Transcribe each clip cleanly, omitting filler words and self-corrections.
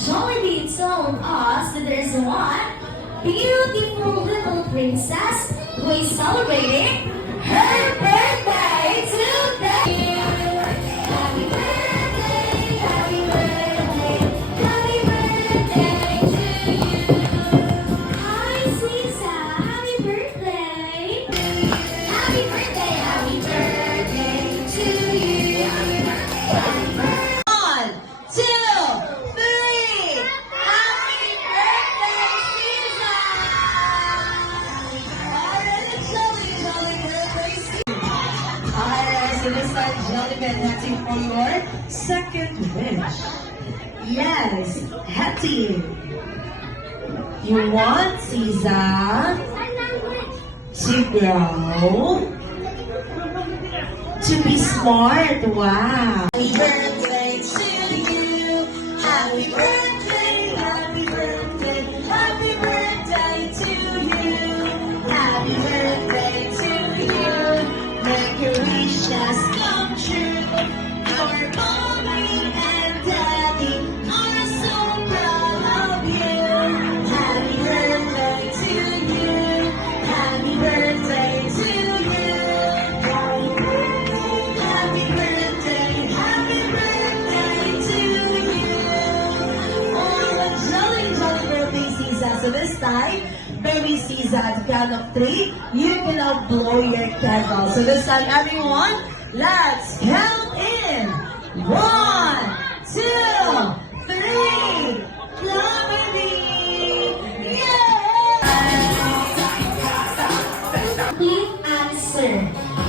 Jollibee told us that there's one beautiful little princess who is celebrating her birthday today. Happy birthday, happy birthday, happy birthday to you. Hi, Sisa, happy birthday. Happy birthday, happy birthday to you. Happy birthday. 1, 2, 3. Happy birthday, Sisa. Alright, jolly birthday, Sisa. Alright, so this time, Jollibee and Hattie for your second wish. Yes, Hattie. You want Sisa to grow, to be smart. Wow. Happy birthday to you. Happy birthday, happy birthday, happy birthday to you. Happy birthday to you. Make your wishes come true. Our mommy and daddy are so proud of you. Happy birthday to you. Happy birthday to you. Happy birthday, happy birthday to you. Oh, jolly birthday, Sisa. So this time, baby Sisa, at the count of 3, you can now blow your candle. So this time, everyone, let's count in. 1, 2, 3. Blow, baby. Yeah! Complete answer.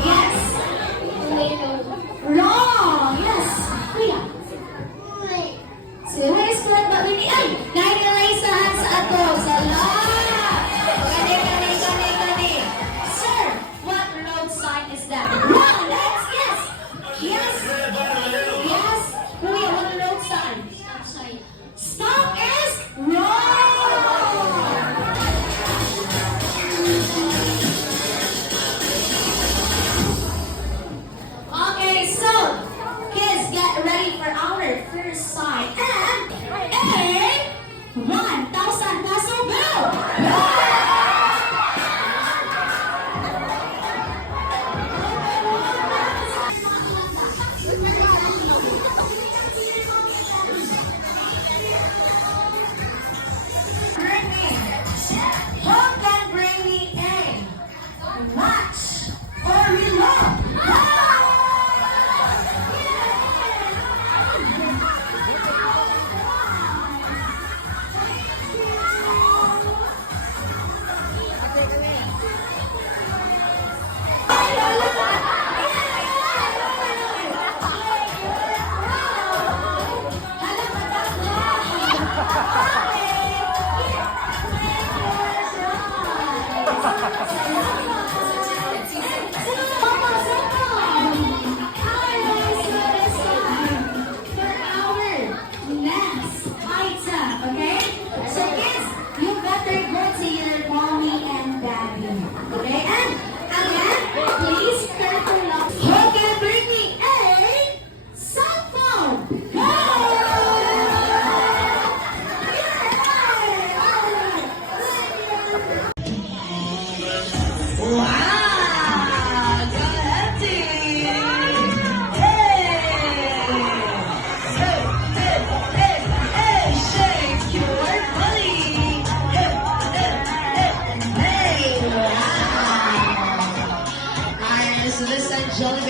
Yes. Wrong. Yes. Kuya. So, what is correct ba? Ay! Nahinilay sa ato. Sa Kani. Sir, what road sign is that? Wrong. That's yes. Yes. Yes. Kuya, what road sign? Stop sign. Stop is wrong. Okay, so kids, get ready for our first sign. And a 1,000 peso bill. Who can bring me a watch or reload? So this time, Jollibee